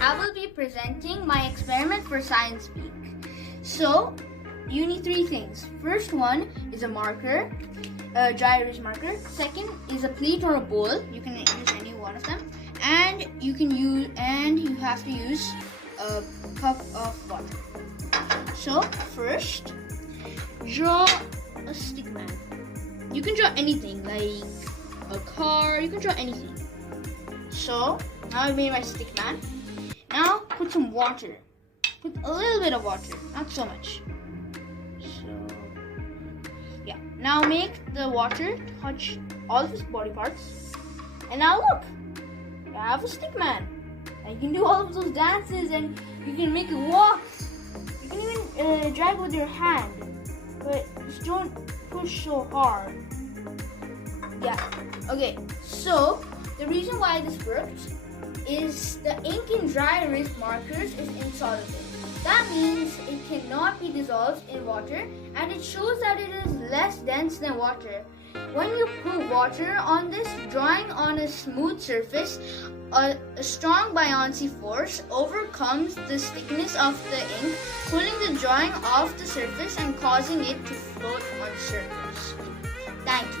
I will be presenting my experiment for Science Week. So, you need three things. First one is a marker, a dry erase marker. Second is a plate or a bowl. You can use any one of them. And you have to use a cup of water. So, first, draw a stick man. You can draw anything, like a car, you can draw anything. So, now I've made my stick man. Now, put some water. Put a little bit of water, not so much. So, yeah. Now make the water touch all of his body parts. And now look, you have a stick man. And you can do all of those dances and you can make it walk. You can even drag with your hand. But just don't push so hard. Yeah. Okay, so the reason why this works is the ink in dry erase markers is insoluble. That means it cannot be dissolved in water, and it shows that it is less dense than water. When you put water on this, drawing on a smooth surface, a strong buoyancy force overcomes the thickness of the ink, pulling the drawing off the surface and causing it to float on the surface. Thank you.